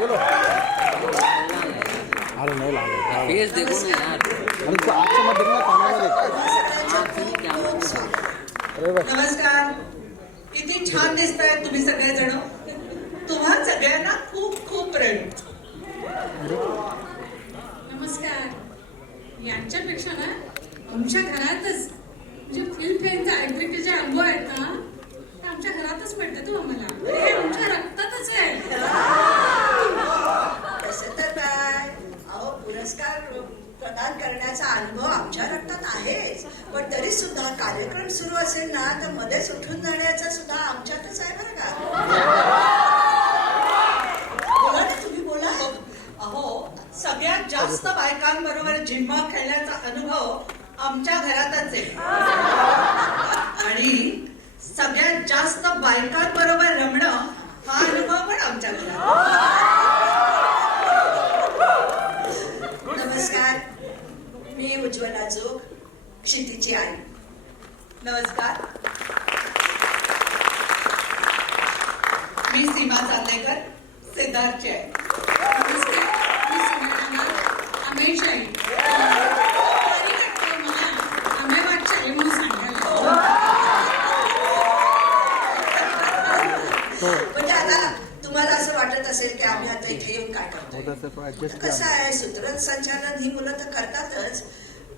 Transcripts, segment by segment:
अरे नहीं ला रहे फेस देखो ना यार। अरे तो आजच्या मध्ये ना कानामध्ये आप भी कैमरा में देखो। अरे बस नमस्कार. किती छान दिसताय तुम्ही सगळेजण. तुम्हा सगळ्यांना खूप खूप प्रेम. नमस्कार. यांच्यापेक्षा ना आमच्या घरातच जे फिल्म फेअरचा ऍक्टिव्हिटीचे अनुभव आहेत ना ते आमच्या घरातच मिळतात हो आम्हाला हे आमच्या रक्तातच आहे तसं तर काय अहो पुरस्कार प्रदान करण्याचा अनुभव आमच्या रक्तात आहेच. पण तरी सुद्धा कार्यक्रम सुरू असेल ना तर मध्येच उठून जाण्याचा सुद्धा आमच्यातच आहे बरं का? बोला ना तुम्ही बोला. अहो सगळ्यात जास्त बायकांबरोबर झिम्मा खेळण्याचा अनुभव आमच्या घरातच आहे. आणि सगळ्यात जास्त बायकांबरोबर रमणं हा अनुभव पण आमच्या घरात नमस्कार मी उज्ज्वला जोग क्षितीची आई नमस्कार. मी सीमा चांदेकर सिद्धार्थची आहे म्हणजे आता तुम्हाला असं वाटत असेल की आम्ही आता इथे येऊन काय करतो एडजस्ट कसं आहे? सूत्रज संचालन ही मुलं तर करतातच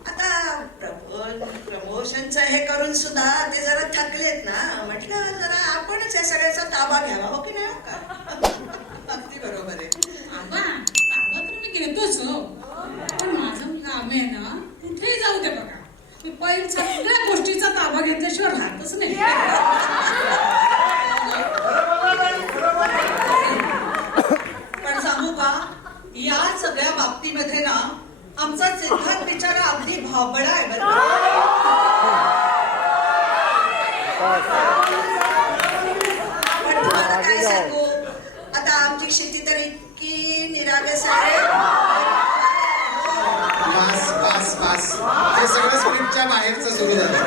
आता प्रमोशनचं हे करून सुद्धा ते जरा थकलेत ना. म्हटलं जरा आपणच या सगळ्याचा ताबा घ्यावा हो की नाही अगदी बरोबर आहे. आबा ताबा तर मी घेतोच हो. पण माझं काम आहे ना कुठेही जाऊ दे बघा. मी पहिल्या सगळ्या गोष्टीचा ताबा घेतल्याशिवाय राहतच नाही. पण सांगू का या सगळ्या बाबतीमध्ये ना आमचा सिद्धार्थ बिचारा अगदी भाबडा आहे बरं का. पण तुम्हाला काय सांगू आता आमची शेती तर इतकी निरागस आहे पास पास पास हे सगळं स्क्रिप्टच्या बाहेरचं सुरू झालं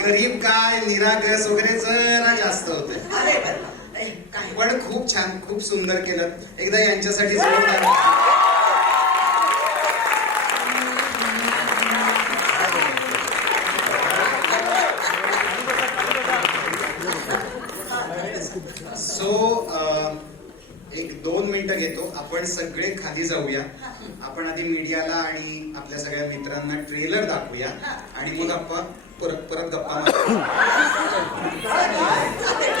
गरीब काय निरागस वगैरे जरा जास्त होत पण खूप छान खूप सुंदर केलं. एकदा यांच्यासाठी जोरदार सो दोन मिनिटं घेतो. आपण सगळे खाली जाऊया. आपण आधी मीडियाला आणि आपल्या सगळ्या मित्रांना ट्रेलर दाखवूया. आणि मग आपण परत परत गप्पा मारू. चालेल